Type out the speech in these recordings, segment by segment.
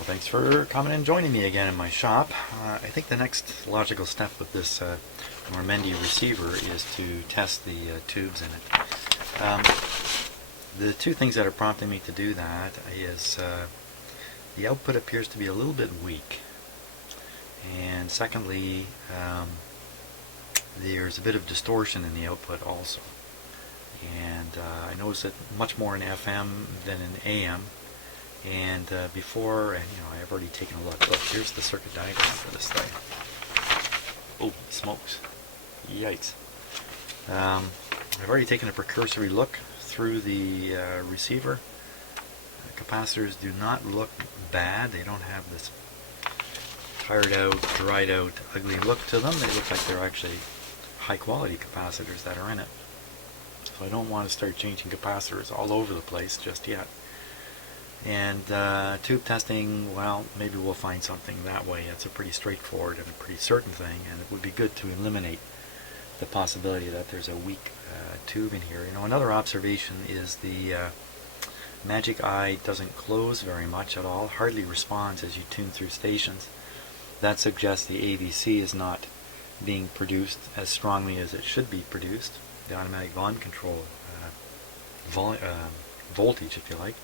Well, thanks for coming and joining me again in my shop. I think the next logical step with this Nordmende receiver is to test the tubes in it. The two things that are prompting me to do that is the output appears to be a little bit weak, and secondly, there's a bit of distortion in the output also. And I notice it much more in FM than in AM. And before, I've already taken a look. Look, here's the circuit diagram for this thing. Oh, smokes. Yikes. I've already taken a precursory look through the receiver. Capacitors do not look bad. They don't have this tired out, dried out, ugly look to them. They look like they're actually high quality capacitors that are in it. So I don't want to start changing capacitors all over the place just yet. And tube testing, well, maybe we'll find something that way. It's a pretty straightforward and a pretty certain thing, and it would be good to eliminate the possibility that there's a weak tube in here. Another observation is the magic eye doesn't close very much at all, hardly responds as you tune through stations. That suggests the AVC is not being produced as strongly as it should be produced, the automatic volume control voltage, if you like.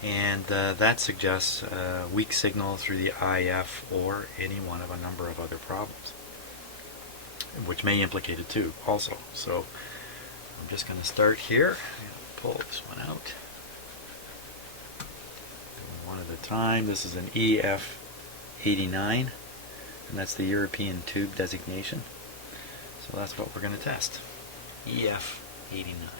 And that suggests a weak signal through the IF or any one of a number of other problems, which may implicate a tube also. So I'm just going to start here and pull this one out. One at a time. This is an EF89, and that's the European tube designation. So that's what we're going to test. EF89.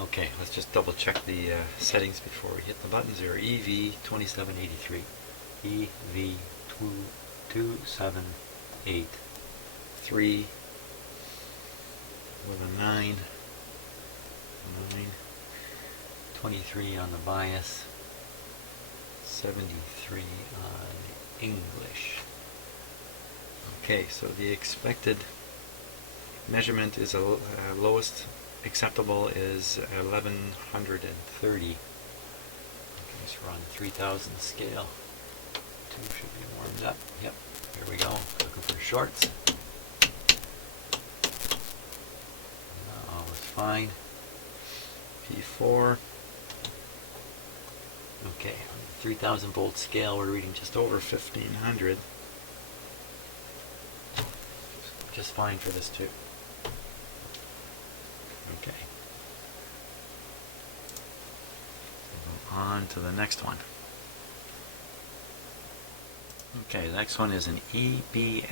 Okay, let's just double check the settings before we hit the buttons. They're EV2783. EV2783 with a 9, 23 on the bias, 73 on English. Okay, so the expected measurement is lowest acceptable is 1130. Okay, so we're on the 3000 scale. Two should be warmed up. Yep, here we go. Looking for shorts. All is fine. P4. Okay, on the 3000 volt scale, we're reading just over 1500. Just fine for this too. Okay. On to the next one. Okay, the next one is an EBF89.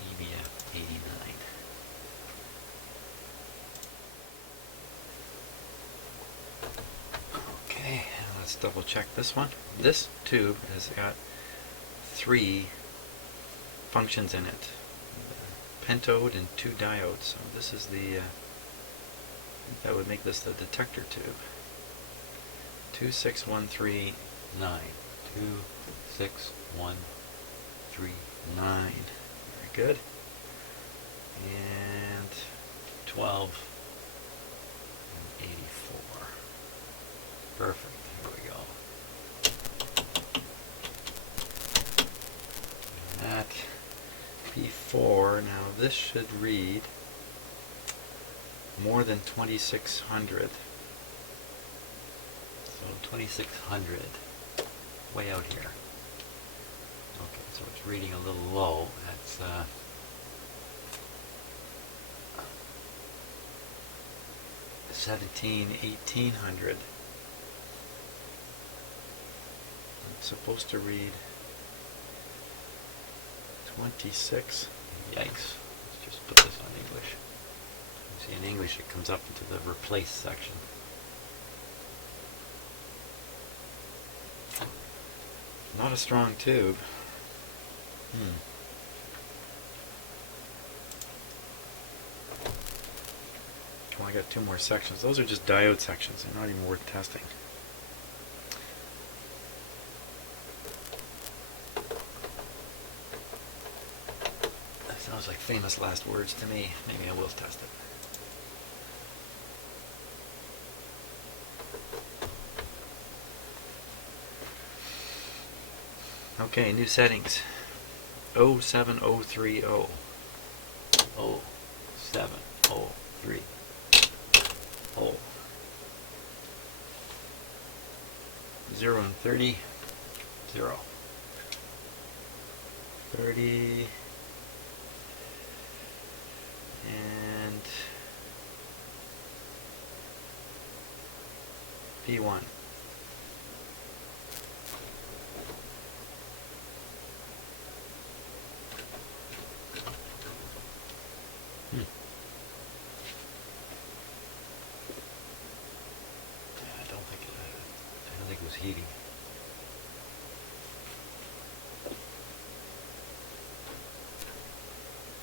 EBF89. Okay, let's double check this one. This tube has got 3 functions in it. Pentode and 2 diodes. So this is the that would make this the detector tube. 26139. 26139. Very good. And 12 and 84. Perfect. Here we go. And that P4, now this should read more than 2600. So 2600, way out here. Okay, so it's reading a little low. That's 1800. It's supposed to read 26. Yikes. Let's just put this on English. You see, in English it comes up into the replace section. Not a strong tube. Well, I got 2 more sections. Those are just diode sections. They're not even worth testing. Those like famous last words to me. Maybe I will test it. Okay, new settings. 07030. 07030. 0 and 30. 0. 30. And P1. I don't think it was heating.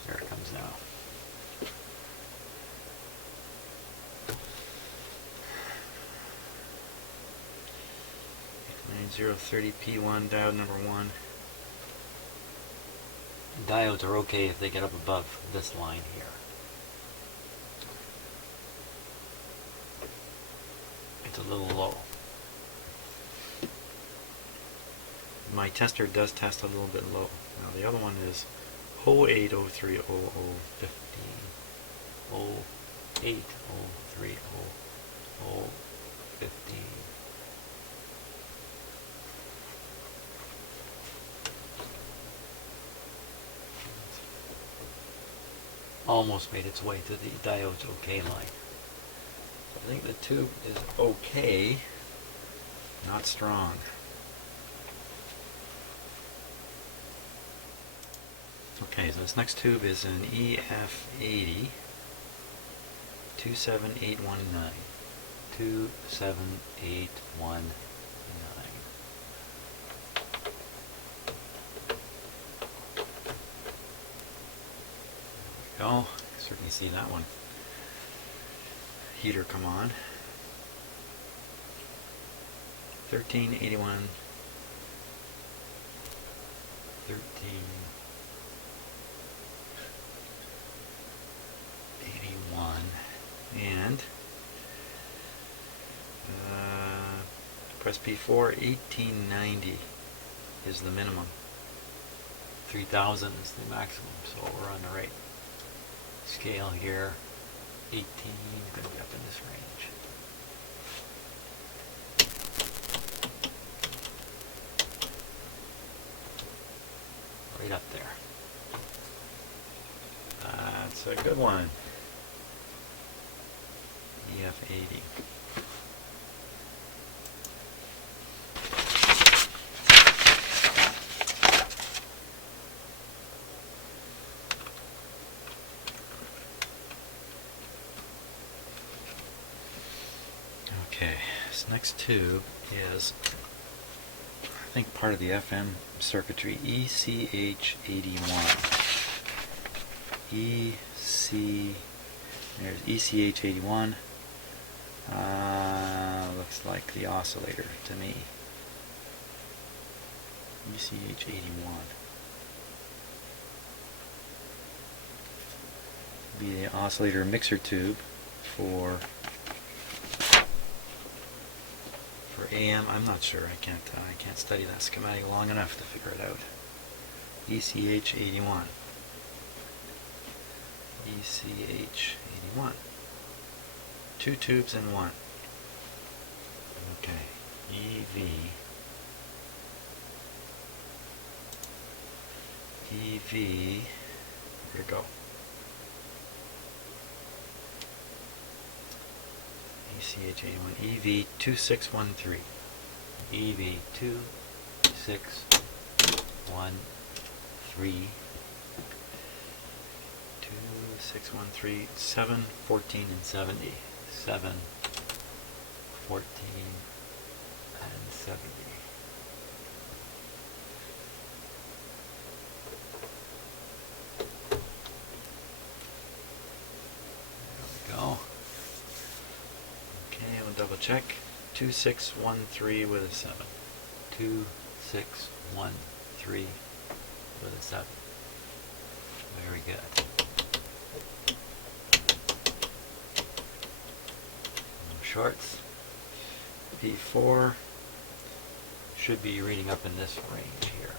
There it comes now. Zero 30 P1 diode number 1. Diodes are okay if they get up above this line here. It's a little low. My tester does test a little bit low. Now the other one is 0803 0015. 0803 0015. Almost made its way to the diode's okay line. So I think the tube is okay, not strong. Okay, so this next tube is an EF80 27819. 27819. Oh, certainly see that one. Heater come on. 1381. 1381. And press P4. 1890 is the minimum. 3000 is the maximum, so we're on the right scale here. 18, going to be up in this range. Right up there. That's a good one. EF80. Okay, this next tube is, I think, part of the FM circuitry, ECH81. There's ECH81. Looks like the oscillator to me. ECH81. Be the oscillator mixer tube for AM. I'm not sure. I can't study that schematic long enough to figure it out. ECH81. ECH81. 2 tubes in one. Okay. EV. Where'd it go? ECH81. EV2613. EV2613. 2613. 7, 14, and 70. 7, 14, and 70. There we go. Okay, we'll double check. 2613 with a 7. 2613 with a 7. Very good. No shorts. P4 should be reading up in this range here.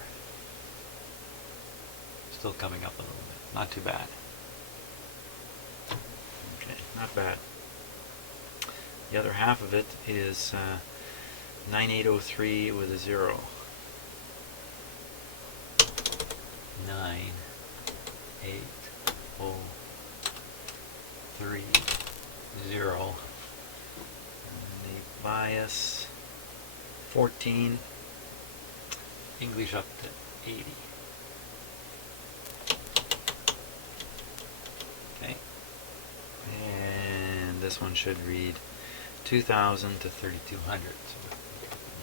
Still coming up a little bit. Not too bad. Okay, not bad. The other half of it is 9803 with a 0. 9803 0. And the bias 14. English up to 80. Okay. And this one should read 2000 to 3200. So in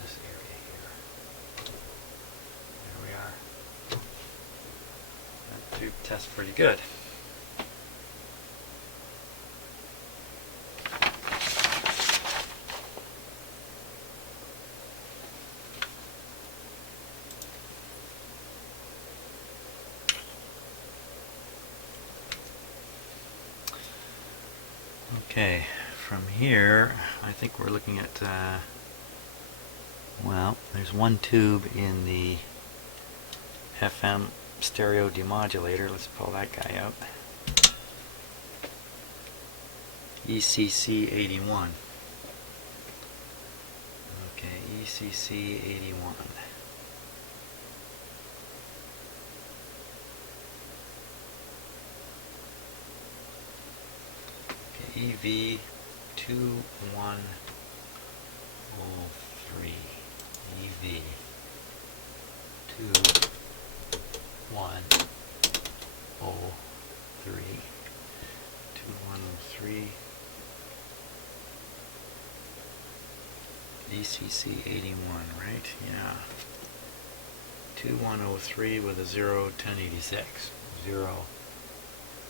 this area here. There we are. That tube tests pretty good. Okay, from here, I think we're looking at, well, there's one tube in the FM stereo demodulator. Let's pull that guy out. ECC 81. Okay, ECC 81. EV 2103. EV 2103. 2103. ECC 81, right? Yeah. 2103 with a 0, 1086. 0,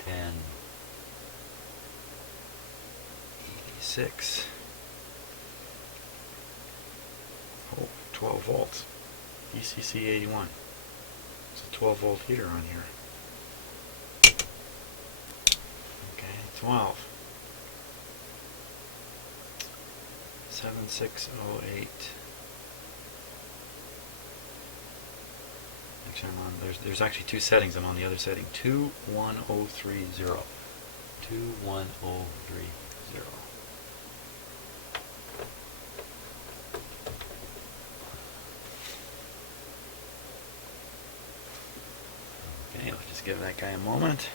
10. 6. Oh, 12 volts. ECC 81. It's a 12 volt heater on here. Okay, 12. 7608. Actually, I'm on. There's actually two settings. I'm on the other setting. 21030. 21030. Okay, let's just give that guy a moment.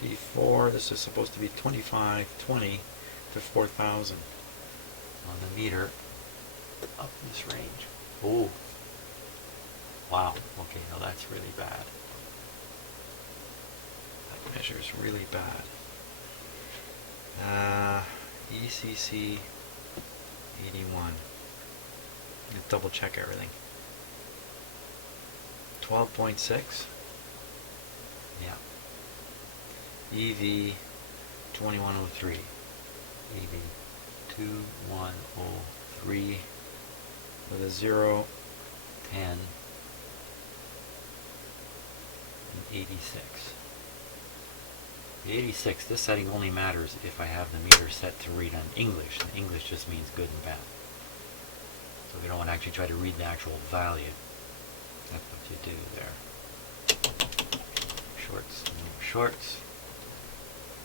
B4, this is supposed to be 2520 to 4000 on the meter up this range. Oh, wow, okay, now that's really bad. That measures really bad. ECC 81. Let's double check everything. 12.6. Yeah. EV 2103. EV 2103 with a 0, 10, and 86. The 86, this setting only matters if I have the meter set to read on English. And English just means good and bad. So we don't want to actually try to read the actual value. That's what you do there. Shorts, no shorts.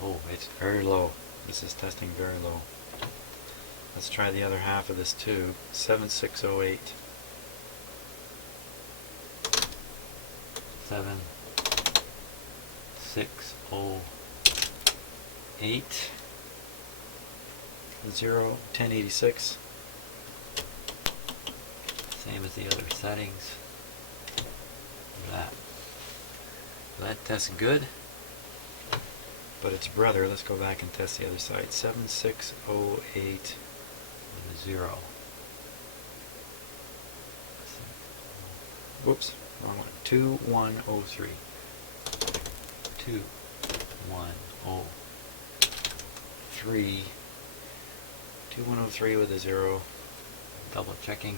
Oh, it's very low. This is testing very low. Let's try the other half of this tube. 7608. 7608. 0, 1086. Same as the other settings. That tests good. But its brother, let's go back and test the other side. 7608 with a 0. Whoops, Wrong one. 2103. 2103. 2103 with a 0. Double checking.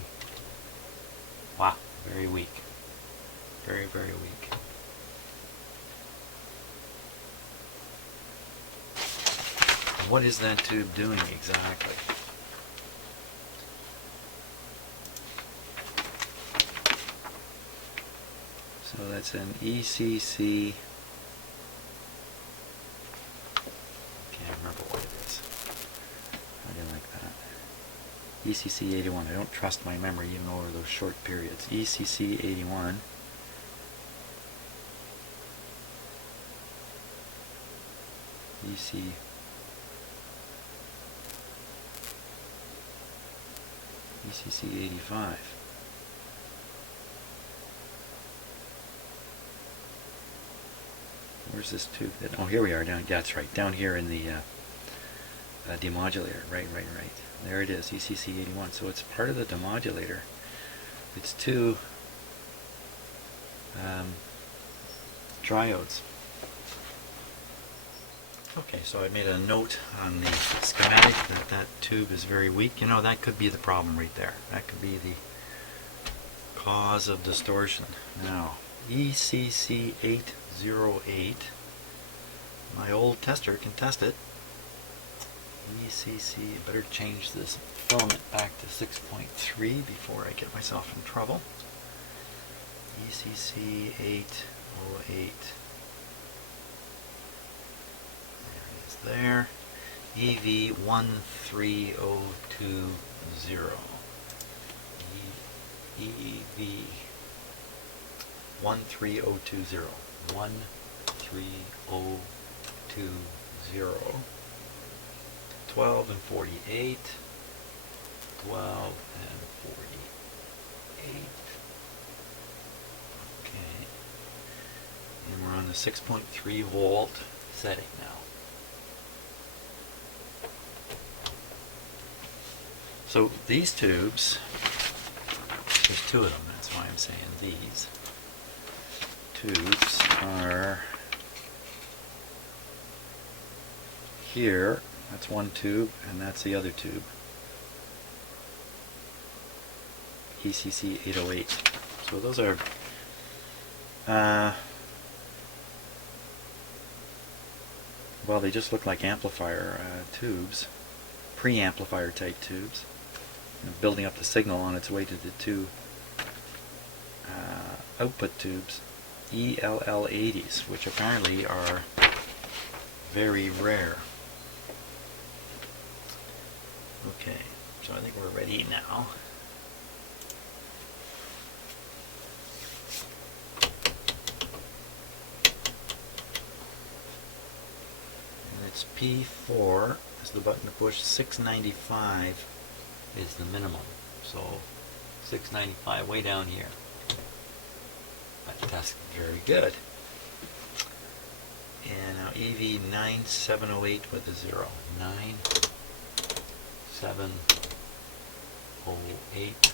Wow, very weak. Very, very weak. What is that tube doing exactly? So that's an ECC. Can't remember what it is. I didn't like that. ECC 81. I don't trust my memory even over those short periods. ECC 81. ECC 85. Where's this tube? Oh, here we are. Down. Yeah, that's right. Down here in the demodulator. Right. There it is. ECC 81. So it's part of the demodulator. It's two diodes. Okay, so I made a note on the schematic that that tube is very weak. You know, that could be the problem right there. That could be the cause of distortion. Now, ECC 808, my old tester can test it. ECC, better change this filament back to 6.3 before I get myself in trouble. ECC 808. There, EV 13020. EV 13020. 13020. 12 and 48. 12 and 48. Okay. And we're on the 6.3 volt setting now. So these tubes, there's two of them, that's why I'm saying these tubes are here. That's one tube, and that's the other tube. ECC 808. So those are well, they just look like amplifier tubes, pre-amplifier type tubes. Building up the signal on its way to the two output tubes, ELL80s, which apparently are very rare. Okay, so I think we're ready now. And it's P4 is the button to push. 695 is the minimum. So 695 way down here. That's very good. And now EV 9708 with a 0. 9708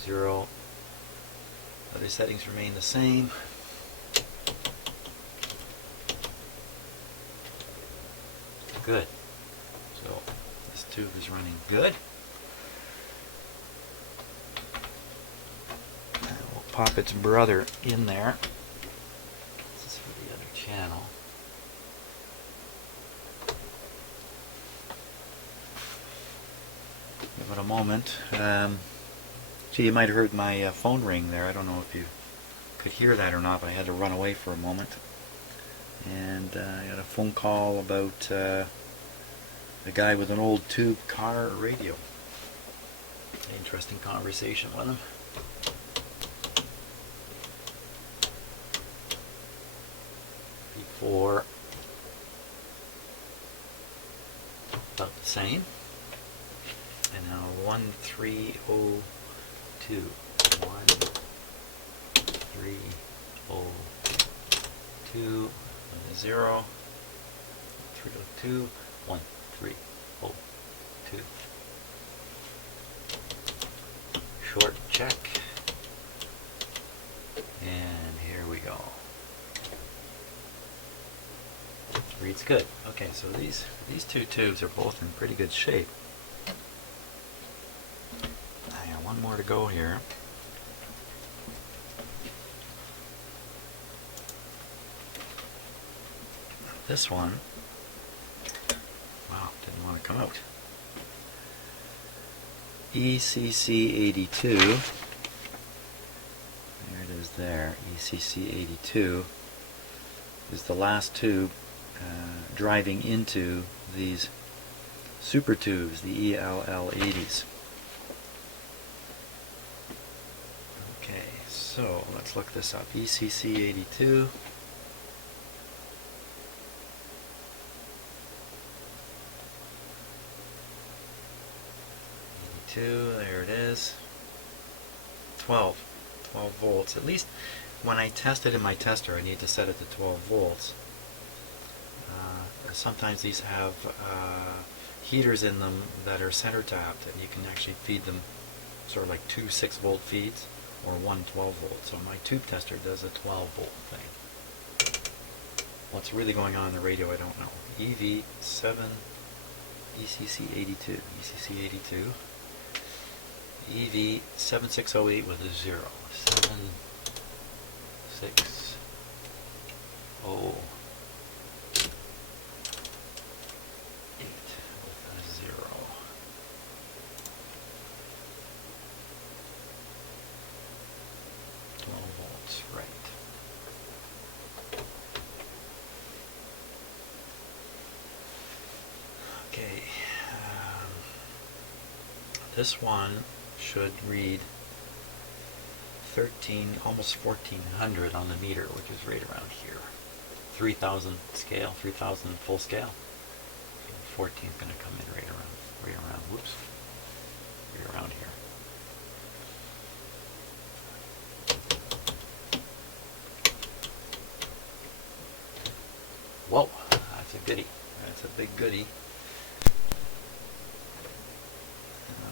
0. Other settings remain the same. Good. So this tube is running good. And we'll pop its brother in there. This is for the other channel. Give it a moment. So you might have heard my phone ring there. I don't know if you could hear that or not, but I had to run away for a moment. And I got a phone call about a guy with an old tube car radio. Interesting conversation with him. Before, about the same. And now 1302. 1302. 0. 302. 1302. Short check. reads good. Okay, so these two tubes are both in pretty good shape. I got one more to go here. This one, wow, didn't want to come out. ECC82. There it is there. ECC82 is the last tube driving into these super tubes, the ELL80s. Okay, so let's look this up. ECC82. There it is. 12 volts. At least when I test it in my tester, I need to set it to 12 volts. Sometimes these have heaters in them that are center tapped, and you can actually feed them sort of like two 6-volt feeds or one 12-volt. So my tube tester does a 12-volt thing. What's really going on in the radio, I don't know. EV7 ECC82. ECC82. EV7608 with a 0. 7608 with a 0. Volts, right. Okay. This one should read 13, almost 1400 on the meter, which is right around here. 3000 scale, 3000 full scale. 14 is going to come in right around, whoops, right around here. Whoa, that's a goodie. That's a big goodie.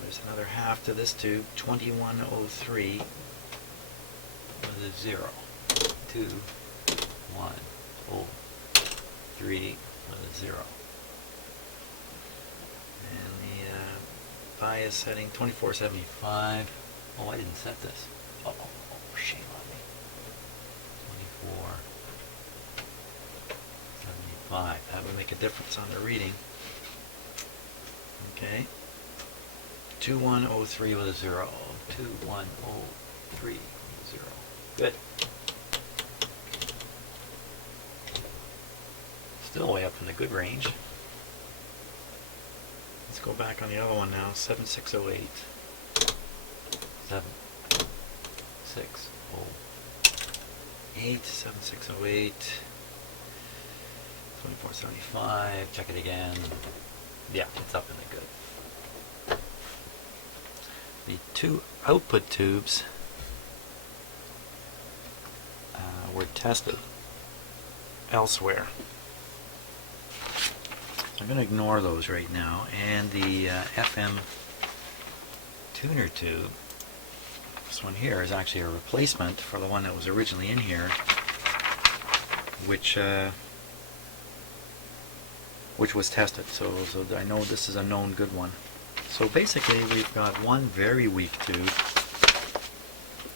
There's another half to this tube, 2103 with a 0. 2103 with a 0. And the bias setting, 2475. Oh, I didn't set this. Oh, shame on me. 2475. That would make a difference on the reading. Okay. 2103 with a 0. 2103 with a 0. Good. Still way up in the good range. Let's go back on the other one now. 7608. 7608. 7608. 2475. Check it again. Yeah, it's up in the good. The two output tubes were tested elsewhere. So I'm going to ignore those right now. And the FM tuner tube, this one here, is actually a replacement for the one that was originally in here, which was tested. So I know this is a known good one. So basically we've got one very weak tube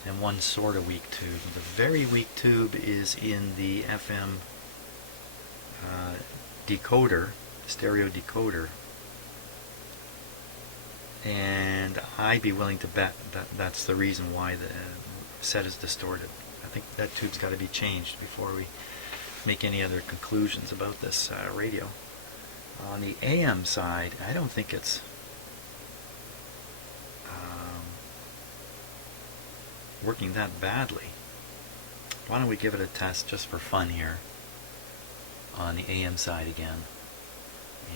and one sort of weak tube. The very weak tube is in the FM decoder, stereo decoder, and I'd be willing to bet that that's the reason why the set is distorted. I think that tube's got to be changed before we make any other conclusions about this radio. On the AM side, I don't think it's working that badly. Why don't we give it a test just for fun here on the AM side again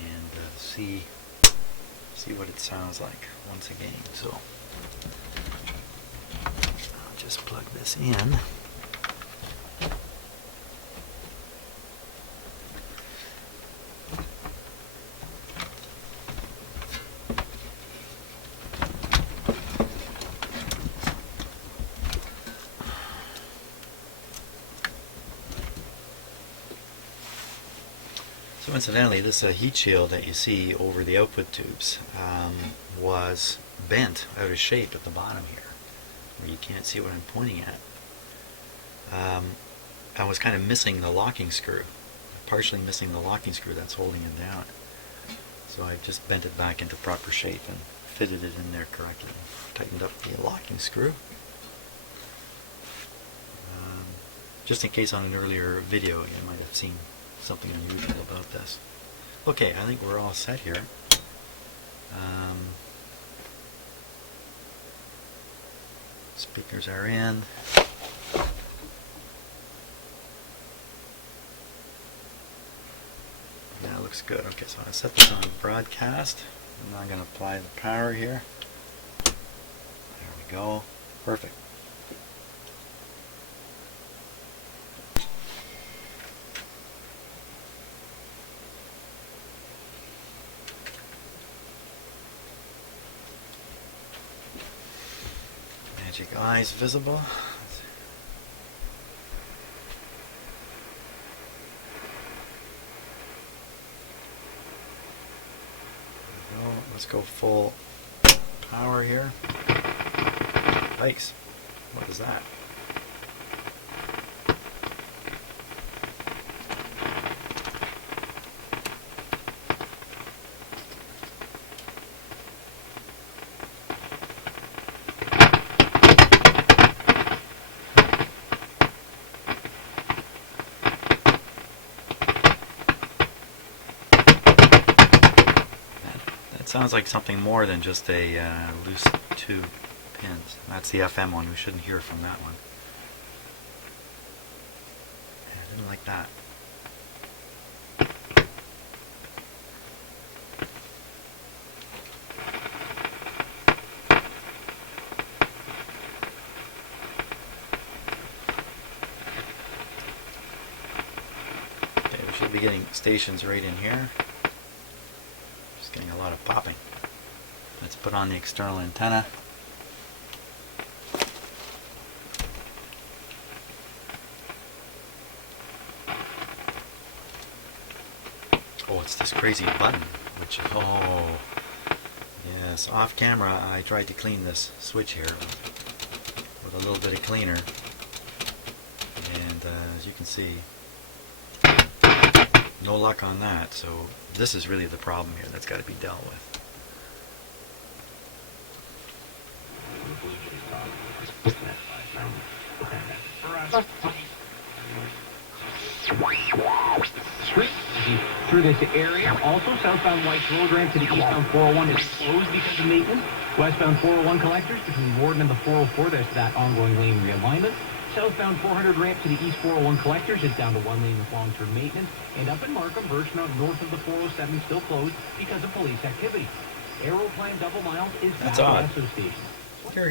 and see what it sounds like once again. So I'll just plug this in. Coincidentally, this heat shield that you see over the output tubes was bent out of shape at the bottom here, where you can't see what I'm pointing at. I was kind of missing the locking screw, partially missing the locking screw that's holding it down. So I just bent it back into proper shape and fitted it in there correctly. Tightened up the locking screw. Just in case on an earlier video you might have seen something unusual about this. Okay, I think we're all set here. Speakers are in. That looks good. Okay, so I'm going to set this on broadcast. And I'm going to apply the power here. There we go. Perfect. Magic eyes visible. Let's go full power here. Yikes. What is that? Sounds like something more than just a loose two pins. That's the FM one. We shouldn't hear from that one. I didn't like that. Okay, we should be getting stations right in here. Getting a lot of popping. Let's put on the external antenna. Oh, it's this crazy button, which, oh, yes, off camera I tried to clean this switch here with a little bit of cleaner, and as you can see, no luck on that. So this is really the problem here that's got to be dealt with. Through this area, also southbound White's Road ramp to the eastbound 401 is closed because of maintenance. Westbound 401 collectors between Warden and the 404, there's that ongoing lane realignment. Southbound 400 ramp to the east 401 collectors is down to one lane with long-term maintenance. And up in Markham, Birchmount north of the 407 still closed because of police activity. Aeroplan double miles is back at Esso Station.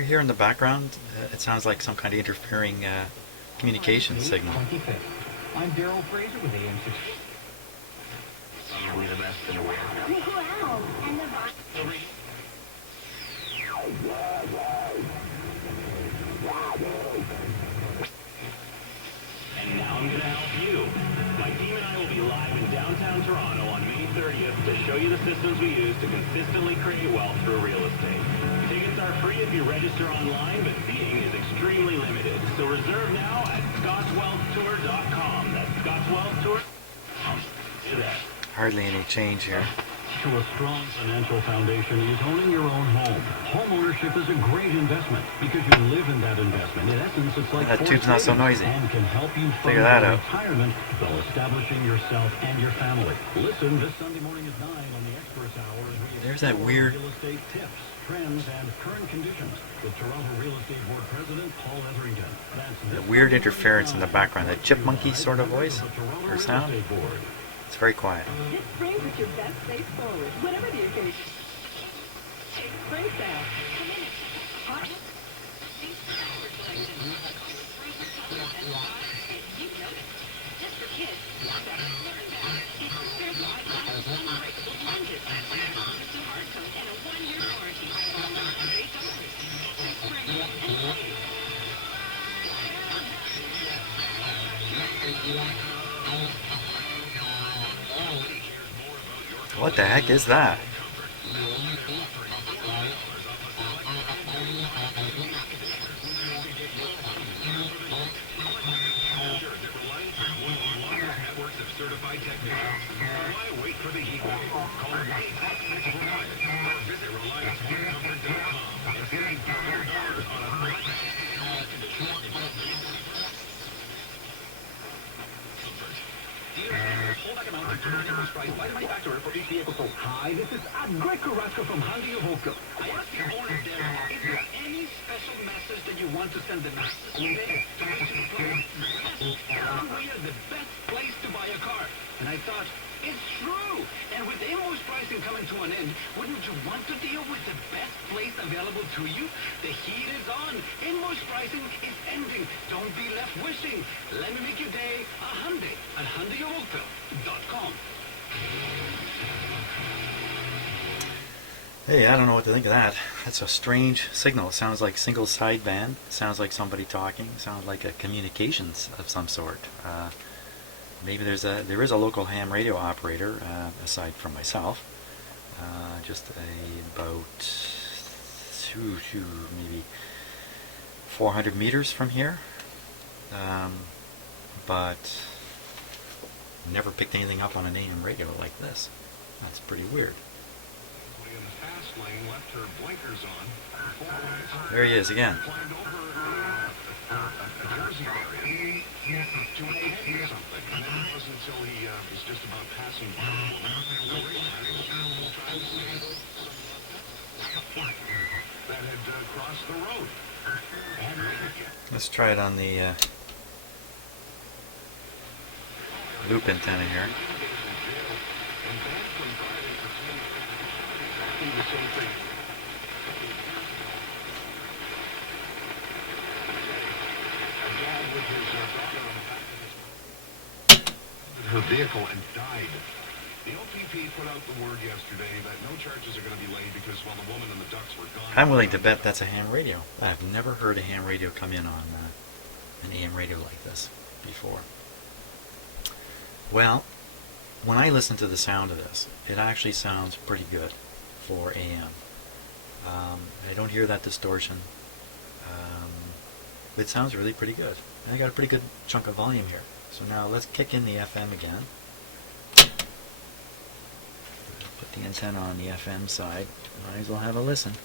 Here in the background, it sounds like some kind of interfering communication signal. 25th. I'm Daryl Fraser with AM 6. Usually the best in the world. Wow. And the And now I'm going to help you. My team and I will be live in downtown Toronto on May 30th to show you the systems we use to consistently create wealth through real estate. Tickets are free if you register online, but seating is extremely limited. So reserve now at scottswealthtour.com. That's scottswealthtour.com. Do that. Hardly any change here. To a strong financial foundation is owning your own home. Home ownership is a great investment because you live in that investment. In essence, it's like that tube's not so noisy. And can help you figure that out. Retirement while establishing yourself and your family. Listen this Sunday morning at 9 on the Express Hour. There's that weird real estate tips, trends, and current conditions with Toronto Real Estate Board President Paul Etherington. The weird interference in the background, that chipmunky sort of voice or sound. It's very quiet. This spring, put your best face forward, whatever the occasion. Spring sale. Come in. Hot. These flowers collection. Frozen colors and flowers. You know it. Just for kids. Learn better. There's eyeglasses, unbreakable lunges, to hard coat, and a 1-year warranty. Only $8. This spring and save. What the heck is that? Certified technicians. Why wait for the heat wave? Call 1-866-RELIANCE or visit RelianceHomeComfort.com and save $400 on a Hi, this is Greg Carrasco from Hyundai of Oakville. I asked the owner there, is there any special message that you want to send them? We are the best place to buy a car. And I thought, it's true. And with invoice pricing coming to an end, wouldn't you want to deal with the best place available to you? The heat is on. Invoice pricing is ending. Don't be left wishing. Let me make your day a Hyundai at HyundaiOakville.com. Hey, I don't know what to think of that. That's a strange signal. It sounds like single sideband. It sounds like somebody talking. It sounds like a communications of some sort. Maybe there is a local ham radio operator aside from myself. Just about maybe 400 meters from here. But never picked anything up on an AM radio like this. That's pretty weird. There he is again. Let's try it on the loop antenna here. Her vehicle and died. The OPP put out the word yesterday that no charges are going to be laid because, well, the woman and the ducks were gone. I'm willing to bet that's a ham radio. I've never heard a ham radio come in on an AM radio like this before. Well, when I listen to the sound of this, it actually sounds pretty good for AM. I don't hear that distortion. It sounds really pretty good. And I got a pretty good chunk of volume here. So now let's kick in the FM again. Put the antenna on the FM side. Might as well have a listen.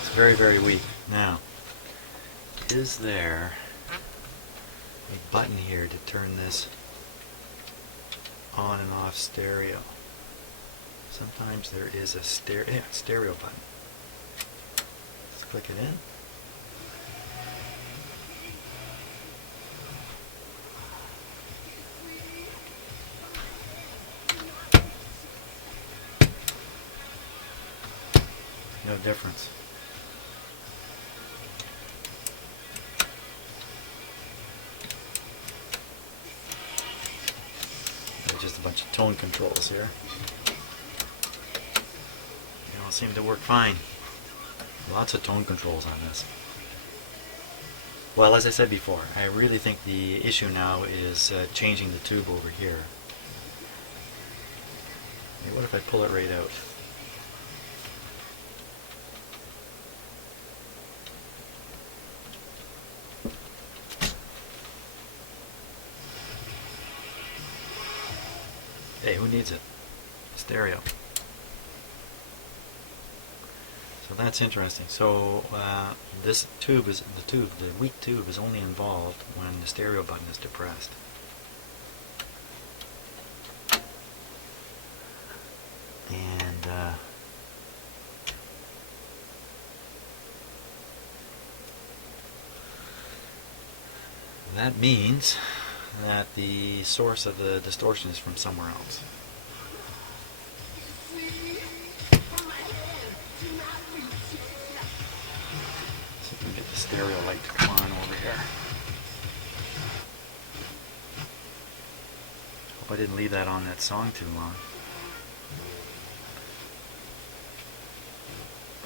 It's very, very weak. Now, is there a button here to turn this on and off stereo? Sometimes there is a stereo button. Let's click it in. No difference. Just a bunch of tone controls here. They all seem to work fine. Lots of tone controls on this. Well, as I said before, I really think the issue now is changing the tube over here. Hey, what if I pull it right out? Hey, who needs it? Stereo. So that's interesting. So this tube is the weak tube is only involved when the stereo button is depressed. And that means that the source of the distortion is from somewhere else. See if we can get the stereo light to come on over here. Hope I didn't leave that on that song too long.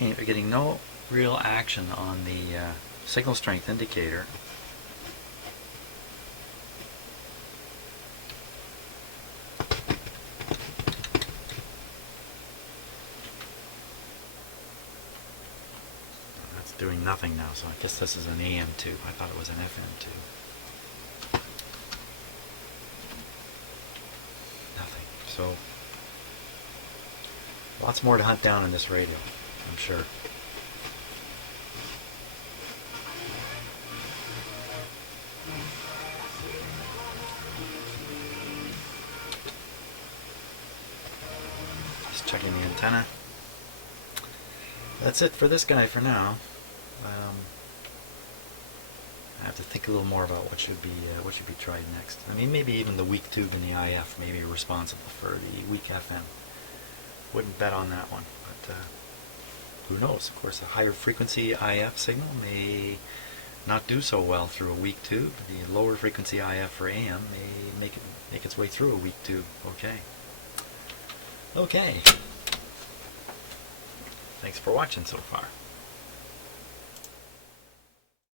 getting no real action on the signal strength indicator. That's doing nothing now, so I guess this is an AM tube. I thought it was an FM tube. Nothing. So lots more to hunt down in this radio, I'm sure. Just checking the antenna. That's it for this guy for now. I have to think a little more about what should be tried next. I mean, maybe even the weak tube and the IF may be responsible for the weak FM. Wouldn't bet on that one, but who knows? Of course, a higher frequency IF signal may not do so well through a weak tube. The lower frequency IF for AM may make its way through a weak tube. Okay. Thanks for watching so far.